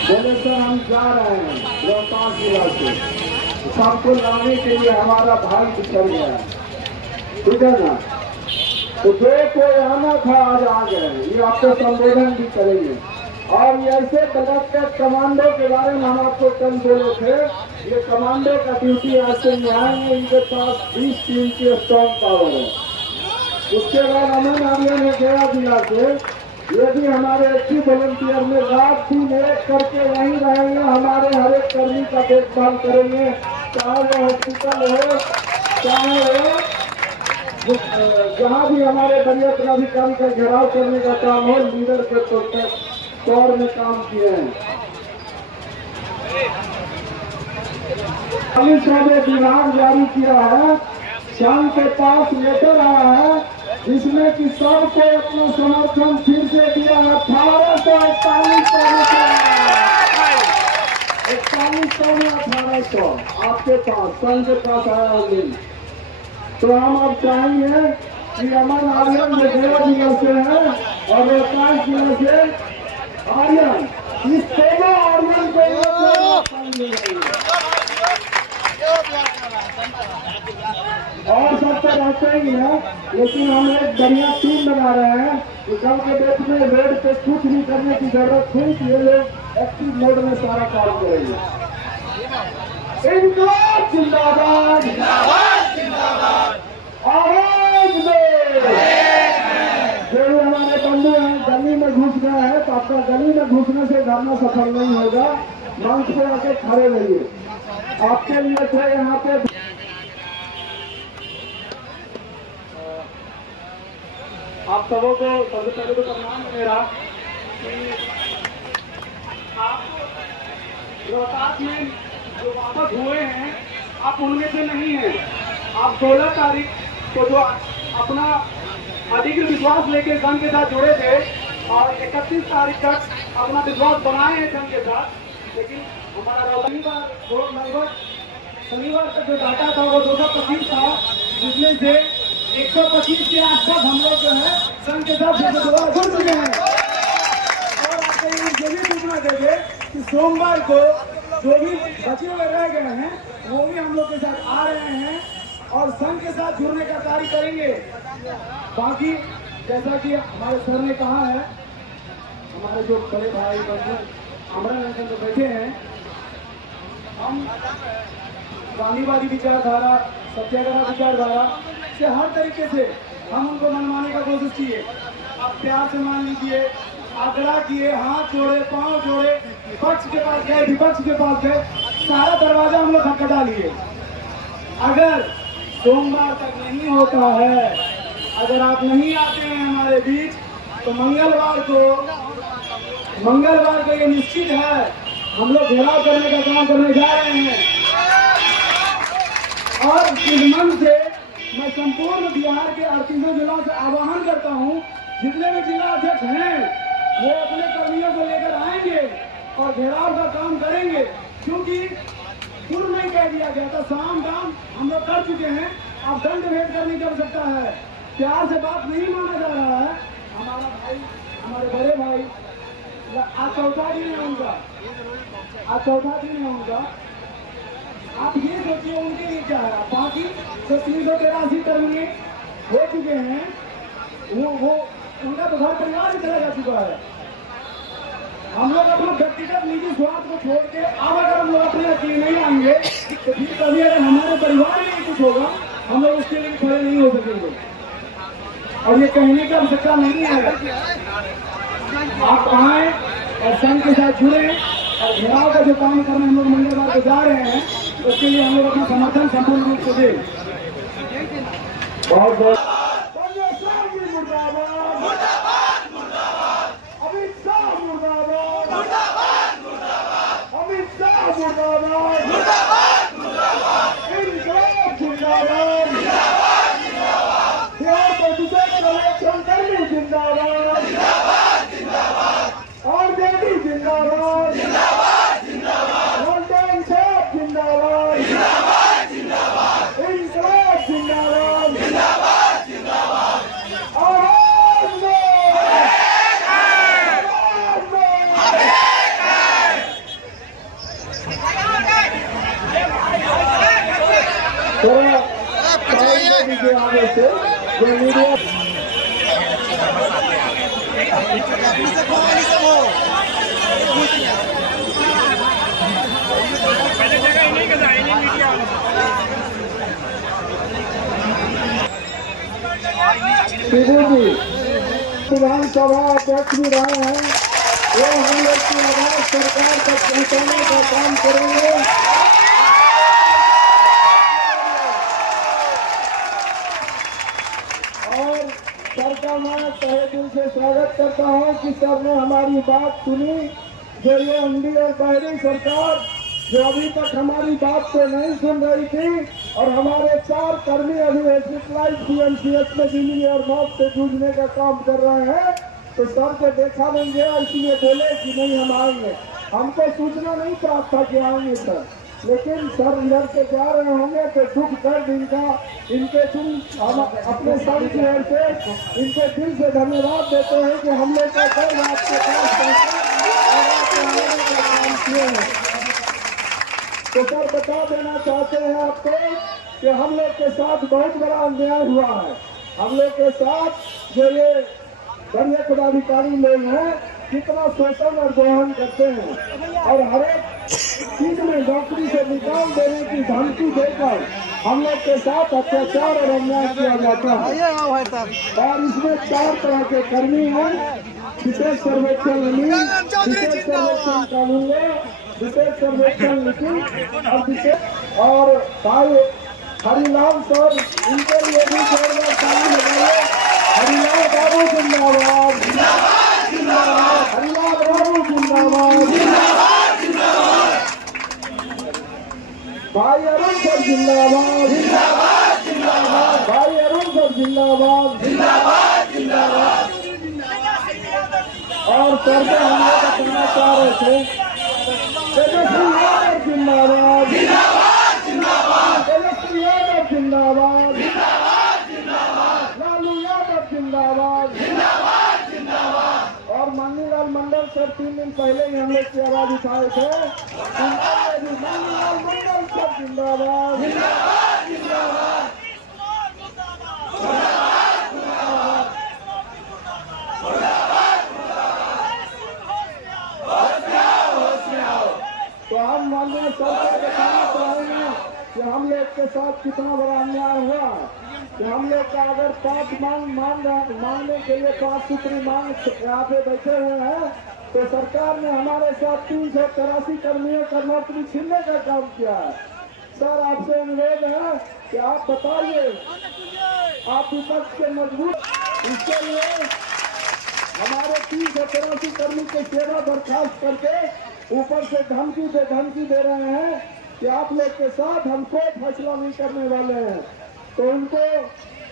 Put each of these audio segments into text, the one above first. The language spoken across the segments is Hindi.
बोले सर हम जा रहे हैं रोहतास जिला से, सबको लाने के लिए हमारा भाई बिछड़ गया है, ठीक है ना। तो जो कोई आना था आज आ गए, ये आपको संबोधन भी करेंगे। और ये ऐसे गलत कमांडो के बारे में हम आपको कल बोले थे, ये कमांडो का ड्यूटी ऐसे ही आएंगे, इनके पास 20 टीम की स्ट्रॉन्ग पावर है। उसके बाद अमन अभियान है गया जिला से, ये भी हमारे 80 वॉलंटियर में रात दिन एक करके वहीं रहेंगे, हमारे हर एक कर्मी का देखभाल करेंगे, चाहे वो हॉस्पिटल हो, चाहे वो जहाँ भी हमारे बढ़िया पदाधिकारी का घेराव करने का काम हो, लीडर के तौर में काम किए हैं। पुलिस ने विभाग जारी किया है, शाम के पास लेटर आया है, जिसमें कि सबको अपना समर्थन फिर से दिया है। 1841 में 1800 आपके पास संघ के पास आया है। तो हम अब चाहेंगे कि अमन आर्यन जो गया जिले से है और रोहतास जिले से आर्यन, इस दोनों आर्यन को और सब तो रहते ही है, लेकिन हम एक बढ़िया टीम बना रहे हैं कि कल के डेट में रोड पे कुछ भी करने की जरूरत हुई, ये लोग एक्टिव मोड में सारा काम करेंगे। इनकलाब जिंदाबाद, आवाज दे। जो हमारे बंधु हैं गली में घुस गए हैं, तो आपका गली में घुसने से धरना सफल नहीं होगा, मंच पे आके खड़े रहिए। आपके लिए थे यहाँ पे आप सबों को सबसे पहले तो प्रणाम है मेरा कि आप रोहतास में जो वापस हुए हैं आप उनमें से नहीं हैं। आप 16 तारीख को जो अपना अधिकृत विश्वास लेके संघ के साथ जुड़े थे और 31 तारीख तक अपना विश्वास बनाए हैं संघ के साथ, लेकिन हमारा शनिवार तक जो डाटा था वो 225 था, जिसमें से 125 के आसपास हम लोग जो है संघ के साथ जुड़ चुके हैं। और आपको ये भी सूचना देंगे कि सोमवार को जो भी बचे हुए रह गए हैं वो भी हम लोग के साथ आ रहे हैं और संघ के साथ जुड़ने का कार्य करेंगे। बाकी जैसा कि हमारे सर ने कहा है, हमारे जो बड़े भाई बंधु अमरा जो बैठे हैं, हम गांधीवादी विचारधारा, सत्याग्रह विचारधारा से हर तरीके से हम उनको मनवाने का कोशिश किए। आप प्यार से मान लीजिए, आग्रह किए, हाथ जोड़े, पांव जोड़े, विपक्ष के पास गए, विपक्ष के पास गए, सारा दरवाजा हम लोग खटखटा लिए। अगर सोमवार तक नहीं होता है, अगर आप नहीं आते हैं हमारे बीच, तो मंगलवार को ये निश्चित है हम लोग घेराव करने का काम करने जा रहे हैं। और इस मन से मैं संपूर्ण बिहार के 38 जिलों से आह्वान करता हूं, जितने भी जिला अध्यक्ष हैं वो अपने कर्मियों को लेकर आएंगे और घेराव का काम करेंगे, क्योंकि पूर्व में कह दिया गया था शाम काम हम लोग कर चुके हैं, अब दंड भेद कर नहीं कर सकता है। प्यार से बात नहीं माना जा रहा है। हमारा भाई, हमारे बड़े भाई, आज चौथा दिन है उनका, आज चौथा दिन है उनका। आप ये सोचिए उनके लिए क्या है। बाकी जो 383 कर्मी हो चुके हैं वो उनका तो घर परिवार ही चला जा चुका है। हम लोग अपना व्यक्तिगत निजी स्वार्थ को छोड़ के अब अगर हम लोग अपने अकेले नहीं आएंगे तो फिर कभी अगर हमारे परिवार में कुछ होगा हम लोग उसके लिए खड़े नहीं हो सकेंगे। और ये कहने की आवश्यकता नहीं है। आप आए और संघ के साथ जुड़े और घेराव का जो काम करने हम लोग मंगलवार को जा रहे हैं, उसके लिए हम लोग अपना समर्थन संपूर्ण रूप से दें। बहुत बहुत अमित शाह मुर्दाबाद, अमित शाह मुर्दाबाद, इनकलाब जिंदाबाद, बिहार प्रदूषण संरक्षण कर्मी जिंदाबाद, और देवी जिंदाबाद, लॉन्टेन साहब जिंदाबाद, इनकलाब जिंदाबाद, लीजिए आगे से जो मीडिया विधानसभा अध्यक्ष भी रहे हैं, वो हम लोग की आवाज सरकार तक पहुंचाने का काम करेंगे। और सर का मैं तहे दिल से स्वागत करता हूं कि सर ने हमारी बात सुनी। जो ये अंधी और बहरी सरकार जो अभी तक हमारी बात को नहीं सुन रही थी और हमारे 4 कर्मी अभी हॉस्पिटलाइज पीएमसीएच में जिंदगी और मौत से जूझने का काम कर रहे हैं, तो सर को देखा नहीं गया, इसलिए बोले कि नहीं हम आएंगे। हमको सूचना नहीं प्राप्त था कि आएंगे सर, लेकिन सर इधर से जा रहे होंगे तो दुख दर्द इनका इनके हम अपने सर की ओर से इनके दिल से धन्यवाद देते हैं कि हम लोग का दर्द आपके पास पहुंचा और आपके आने का काम किए हैं। तो सर बता देना चाहते हैं आपको कि हम लोग के साथ बहुत बड़ा अन्याय हुआ है। हम लोग के साथ जो ये वरीय पदाधिकारी लोग हैं कितना शोषण और दोहन करते हैं और हर एक चीज में नौकरी से निकाल देने की धमकी देकर हम लोग के साथ अत्याचार और अन्याय किया जाता है। और इसमें 4 तरह के कर्मी हैं, विशेष सर्वेक्षण विशेष सर्वेक्षण कानून, विशेष सर्वेक्षण लिखी और भाई हरिलाल सर, इनके लिए भी जोरदार ताली लगाइए। हरिलाल बाबू जिंदाबाद, हरिलाल बाबू जिंदाबाद, भाई अरुण सर जिंदाबाद, भाई अरुण सर जिंदाबाद। और सर को हम लोग कहना चाह रहे थे तेजस्वी यादव जिंदाबाद, तेजस्वी यादव जिंदाबाद, लालू यादव जिंदाबाद। और मनीलाल मंडल सर 3 दिन पहले ही हम लोग की आवाज उठाए थे, मनीलाल मंडल सर जिंदाबाद। तो हम माननीय सरकार बताना चाहेंगे कि हम लोग के साथ कितना बड़ा अन्याय हुआ कि हम लोग का अगर 5 मांगने के लिए 5 सूत्री मांग यहाँ पे बैठे हुए हैं, तो सरकार ने हमारे साथ 383 कर्मियों का नौकरी छीनने का काम किया है। सर आपसे अनुरोध है कि आप बताइए, आप विपक्ष के मजबूत, इसके लिए हमारे 383 कर्मी के सेवा बर्खास्त करके ऊपर से धमकी दे रहे हैं कि आप लोग के साथ हम कोई फैसला नहीं करने वाले हैं। तो उनको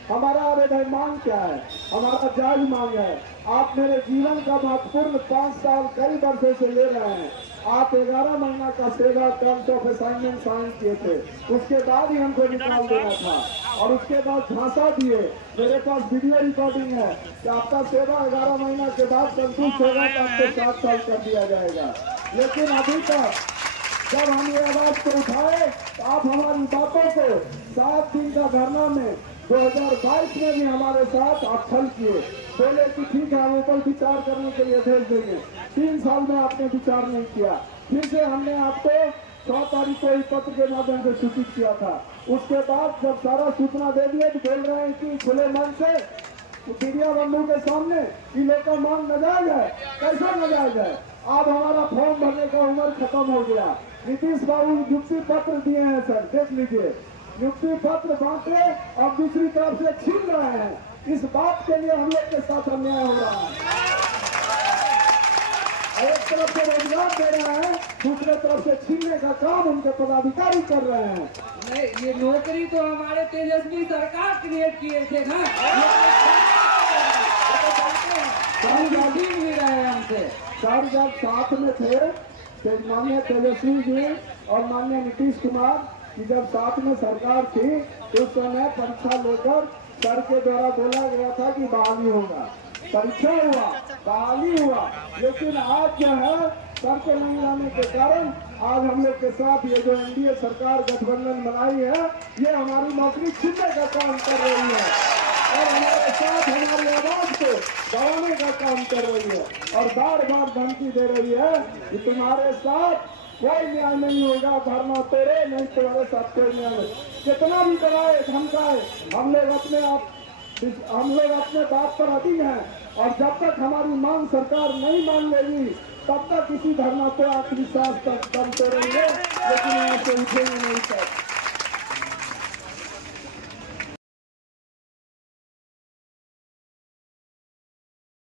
हमारा अरे भाई मांग क्या है, हमारा जायज मांग है। आप मेरे जीवन का महत्वपूर्ण 5 साल कई वर्षों से ले रहे हैं। आप 11 महीना का सेवा टर्म्स ऑफ असाइनमेंट साइन किए थे, उसके बाद ही हमको निकाल देना था और उसके बाद झांसा दिए। मेरे पास वीडियो रिकॉर्डिंग है कि आपका सेवा 11 महीना के बाद संतुष्ट होगा तो आपको 7 साल कर दिया जाएगा। लेकिन अभी तक जब हम ये आवाज को उठाए तो आप हमारी बातों को 7 दिन का धरना में 2022 में भी हमारे साथ आप छल किए, बोले कि ठीक है हम ऊपर विचार करने के लिए भेज देंगे। 3 साल में आपने विचार नहीं किया। फिर से हमने आपको 6 तारीख को पत्र के माध्यम से सूचित किया था। उसके बाद जब सारा सूचना दे दिए तो बोल रहे हैं कि खुले मन से मीडिया बंधु के सामने कि लोग का मांग नजायज है। कैसा नजायज है? अब हमारा फॉर्म भरने का उम्र खत्म हो गया। नीतीश बाबू नियुक्ति पत्र दिए हैं सर, देख लीजिए, नियुक्ति पत्र बांटे और दूसरी तरफ से छीन रहे हैं। इस बात के लिए हम लोग के साथ अन्याय हो रहा है। एक तरफ से रोजगार दे रहे हैं, दूसरे तरफ से छीनने का काम उनके पदाधिकारी कर रहे हैं। ये नौकरी तो हमारे तेजस्वी सरकार क्रिएट किए थे ना, भी रहे हमसे। सर जब साथ में थे माननीय तेजस्वी जी और माननीय नीतीश कुमार की जब साथ में सरकार थी, उस समय परीक्षा लेकर सर के द्वारा बोला गया था कि बहाली होगा। परीक्षा हुआ, बहाली हुआ, लेकिन आज जो है करके नहीं लाने के कारण आज हम लोग के साथ ये जो एनडीए सरकार गठबंधन बनाई है, ये हमारी नौकरी छीनने का काम कर रही है और हमारे साथ हमारी आवाज को दबाने का काम कर रही है और बार बार धमकी दे रही है कि तुम्हारे साथ कोई न्याय नहीं होगा, धरना तोड़े नहीं, तुम्हारे साथ कोई न्याय नहीं। कितना भी दबाए धमकाए, हम लोग अपने बात पर अडिग हैं और जब तक हमारी मांग सरकार नहीं मान लेगी तब तक इसी धरना पे आखिरी सांस तक दम तोड़ेंगे, लेकिन यहाँ से उठेंगे नहीं सर।